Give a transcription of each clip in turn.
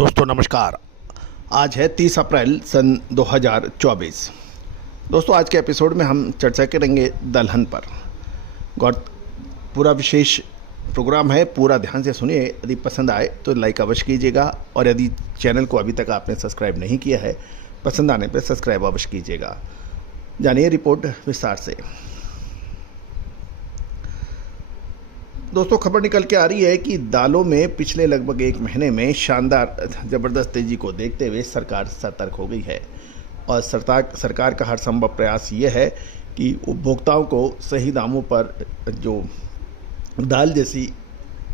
दोस्तों नमस्कार। आज है 30 अप्रैल सन 2024। दोस्तों आज के एपिसोड में हम चर्चा करेंगे दलहन पर। गौर पूरा विशेष प्रोग्राम है, पूरा ध्यान से सुनिए। यदि पसंद आए तो लाइक अवश्य कीजिएगा और यदि चैनल को अभी तक आपने सब्सक्राइब नहीं किया है, पसंद आने पर सब्सक्राइब अवश्य कीजिएगा। जानिए रिपोर्ट विस्तार से। दोस्तों खबर निकल के आ रही है कि दालों में पिछले लगभग एक महीने में शानदार ज़बरदस्त तेज़ी को देखते हुए सरकार सतर्क हो गई है और सरकार का हर संभव प्रयास ये है कि उपभोक्ताओं को सही दामों पर जो दाल जैसी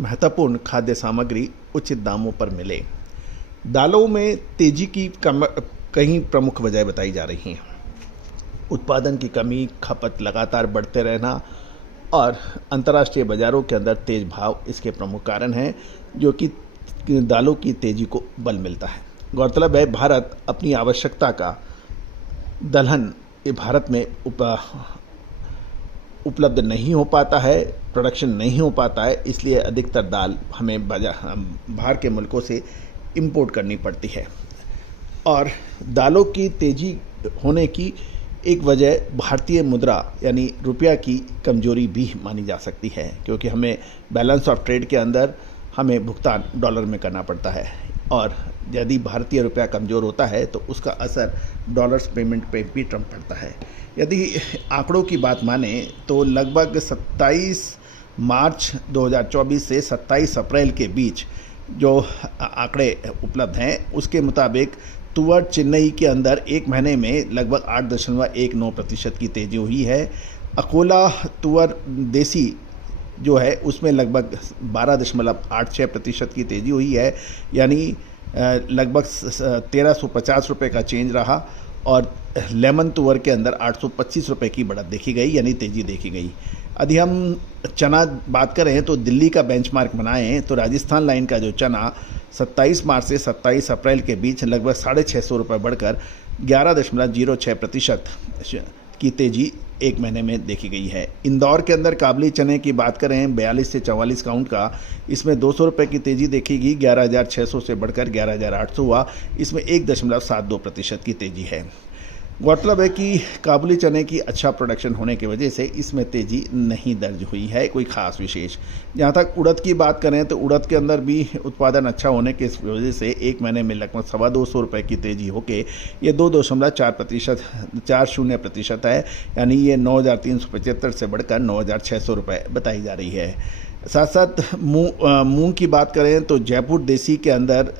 महत्वपूर्ण खाद्य सामग्री उचित दामों पर मिले। दालों में तेज़ी की कई प्रमुख वजह बताई जा रही हैं। उत्पादन की कमी, खपत लगातार बढ़ते रहना और अंतर्राष्ट्रीय बाज़ारों के अंदर तेज भाव इसके प्रमुख कारण हैं, जो कि दालों की तेज़ी को बल मिलता है। गौरतलब है भारत अपनी आवश्यकता का दलहन भारत में उपलब्ध नहीं हो पाता है, प्रोडक्शन नहीं हो पाता है, इसलिए अधिकतर दाल हमें बाहर के मुल्कों से इंपोर्ट करनी पड़ती है। और दालों की तेज़ी होने की एक वजह भारतीय मुद्रा यानी रुपया की कमजोरी भी मानी जा सकती है, क्योंकि हमें बैलेंस ऑफ ट्रेड के अंदर हमें भुगतान डॉलर में करना पड़ता है और यदि भारतीय रुपया कमज़ोर होता है तो उसका असर डॉलर्स पेमेंट पे भी पड़ता है। यदि आंकड़ों की बात माने तो लगभग 27 मार्च 2024 से 27 अप्रैल के बीच जो आंकड़े उपलब्ध हैं उसके मुताबिक तुअर चेन्नई के अंदर एक महीने में लगभग 8.19% की तेज़ी हुई है। अकोला तुअर देसी जो है उसमें लगभग 12.86% की तेज़ी हुई है, यानी लगभग 1350 रुपये का चेंज रहा। और लेमन तुअर के अंदर 825 रुपये की बढ़त देखी गई, यानी तेज़ी देखी गई। यदि हम चना बात करें तो दिल्ली का बेंचमार्क बनाएं तो राजस्थान लाइन का जो चना 27 मार्च से 27 अप्रैल के बीच लगभग 650 रुपये बढ़कर 11.06% की तेज़ी एक महीने में देखी गई है। इंदौर के अंदर काबली चने की बात करें 42 से 44 काउंट का, इसमें 200 रुपये की तेज़ी देखी गई, 11,600 से बढ़कर 11,800 हुआ, इसमें 1.72% की तेज़ी है। गौरतलब है कि काबुली चने की अच्छा प्रोडक्शन होने की वजह से इसमें तेज़ी नहीं दर्ज हुई है कोई ख़ास विशेष। जहाँ तक उड़द की बात करें तो उड़द के अंदर भी उत्पादन अच्छा होने की वजह से एक महीने में लगभग 225 रुपये की तेज़ी होके ये 2.40% है, यानी ये 9,375 से बढ़कर 9,600 रुपये बताई जा रही है। साथ साथ मूंग की बात करें तो जयपुर देसी के अंदर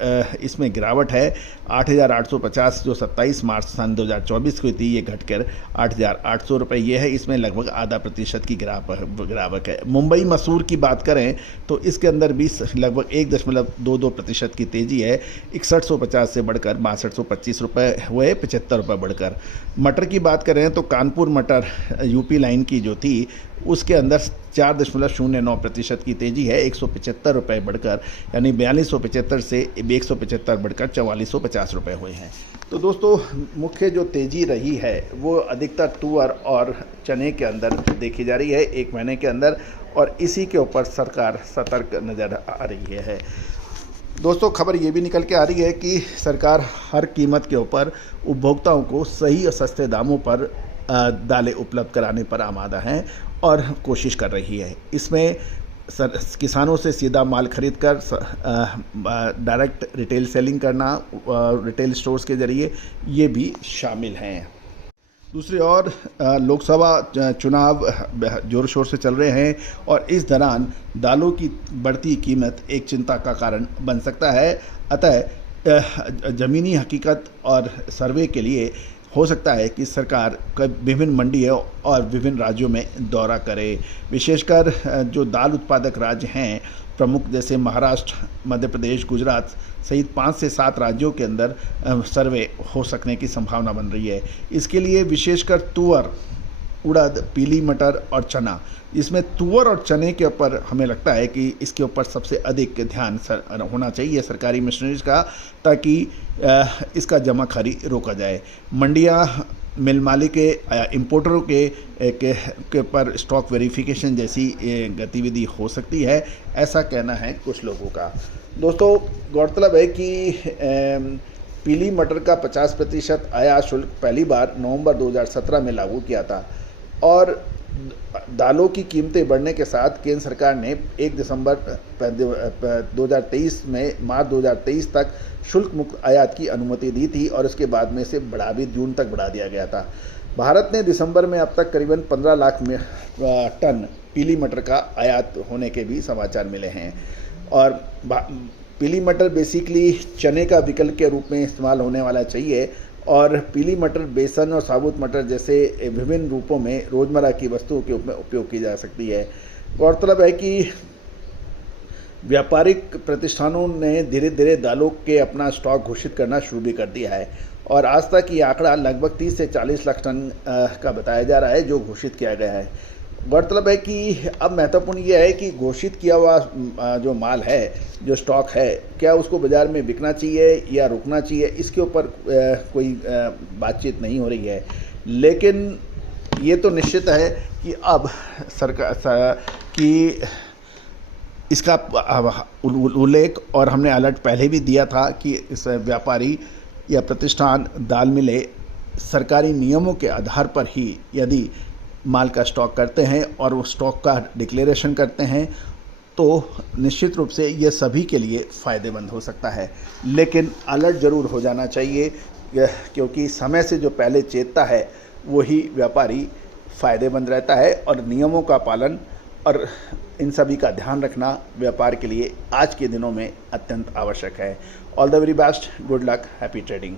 इसमें गिरावट है। 8,850 जो 27 मार्च सन 2024 को थी, ये घटकर 8,800 रुपये ये है, इसमें लगभग 0.5% की गिरावट है। मुंबई मसूर की बात करें तो इसके अंदर भी लगभग 1.22% की तेज़ी है, 6150 से बढ़कर 6225 रुपये हुए, 75 रुपये बढ़कर। मटर की बात करें तो कानपुर मटर यूपी लाइन की जो थी उसके अंदर 4.09% की तेज़ी है, 175 रुपये बढ़कर, यानी 4275 से 175 बढ़कर 4450 रुपये हुए हैं। तो दोस्तों मुख्य जो तेज़ी रही है वो अधिकतर तुअर और चने के अंदर देखी जा रही है एक महीने के अंदर, और इसी के ऊपर सरकार सतर्क नज़र आ रही है। दोस्तों खबर ये भी निकल के आ रही है कि सरकार हर कीमत के ऊपर उपभोक्ताओं को सही और सस्ते दामों पर दालें उपलब्ध कराने पर आमादा हैं और कोशिश कर रही है। इसमें किसानों से सीधा माल खरीद कर डायरेक्ट रिटेल सेलिंग करना रिटेल स्टोर्स के ज़रिए, ये भी शामिल हैं। दूसरी ओर लोकसभा चुनाव जोर शोर से चल रहे हैं और इस दौरान दालों की बढ़ती कीमत एक चिंता का कारण बन सकता है। अतः ज़मीनी हकीकत और सर्वे के लिए हो सकता है कि सरकार विभिन्न मंडियों और विभिन्न राज्यों में दौरा करे। विशेषकर जो दाल उत्पादक राज्य हैं प्रमुख, जैसे महाराष्ट्र, मध्य प्रदेश, गुजरात सहित 5 से 7 राज्यों के अंदर सर्वे हो सकने की संभावना बन रही है। इसके लिए विशेषकर तुअर, उड़द, पीली मटर और चना, इसमें तुअर और चने के ऊपर हमें लगता है कि इसके ऊपर सबसे अधिक ध्यान होना चाहिए सरकारी मशीनरीज का, ताकि इसका जमाखोरी रोका जाए। मंडियाँ मिल मालिक के इम्पोर्टरों के पर स्टॉक वेरिफिकेशन जैसी गतिविधि हो सकती है, ऐसा कहना है कुछ लोगों का। दोस्तों, गौरतलब है कि पीली मटर का 50% आयात शुल्क पहली बार नवंबर 2017 में लागू किया था और दालों की कीमतें बढ़ने के साथ केंद्र सरकार ने 1 दिसंबर 2023 में मार्च 2023 तक शुल्क मुक्त आयात की अनुमति दी थी और इसके बाद में इसे भी जून तक बढ़ा दिया गया था। भारत ने दिसंबर में अब तक करीबन 15 लाख टन पीली मटर का आयात होने के भी समाचार मिले हैं। और पीली मटर बेसिकली चने का विकल्प के रूप में इस्तेमाल होने वाला चाहिए और पीली मटर बेसन और साबुत मटर जैसे विभिन्न रूपों में रोज़मर्रा की वस्तुओं के रूप में उपयोग की जा सकती है। गौरतलब है कि व्यापारिक प्रतिष्ठानों ने धीरे धीरे दालों के अपना स्टॉक घोषित करना शुरू भी कर दिया है और आज तक ये आंकड़ा लगभग 30 से 40 लाख टन का बताया जा रहा है जो घोषित किया गया है। गौरतलब है कि अब महत्वपूर्ण ये है कि घोषित किया हुआ जो माल है, जो स्टॉक है, क्या उसको बाज़ार में बिकना चाहिए या रुकना चाहिए, इसके ऊपर कोई बातचीत नहीं हो रही है। लेकिन ये तो निश्चित है कि अब सरकार की इसका उल्लेख और हमने अलर्ट पहले भी दिया था कि इस व्यापारी या प्रतिष्ठान दाल मिले सरकारी नियमों के आधार पर ही यदि माल का स्टॉक करते हैं और उस स्टॉक का डिक्लेरेशन करते हैं तो निश्चित रूप से ये सभी के लिए फ़ायदेमंद हो सकता है। लेकिन अलर्ट ज़रूर हो जाना चाहिए क्योंकि समय से जो पहले चेतता है वही व्यापारी फ़ायदेमंद रहता है और नियमों का पालन और इन सभी का ध्यान रखना व्यापार के लिए आज के दिनों में अत्यंत आवश्यक है। All the very best, good luck, happy trading.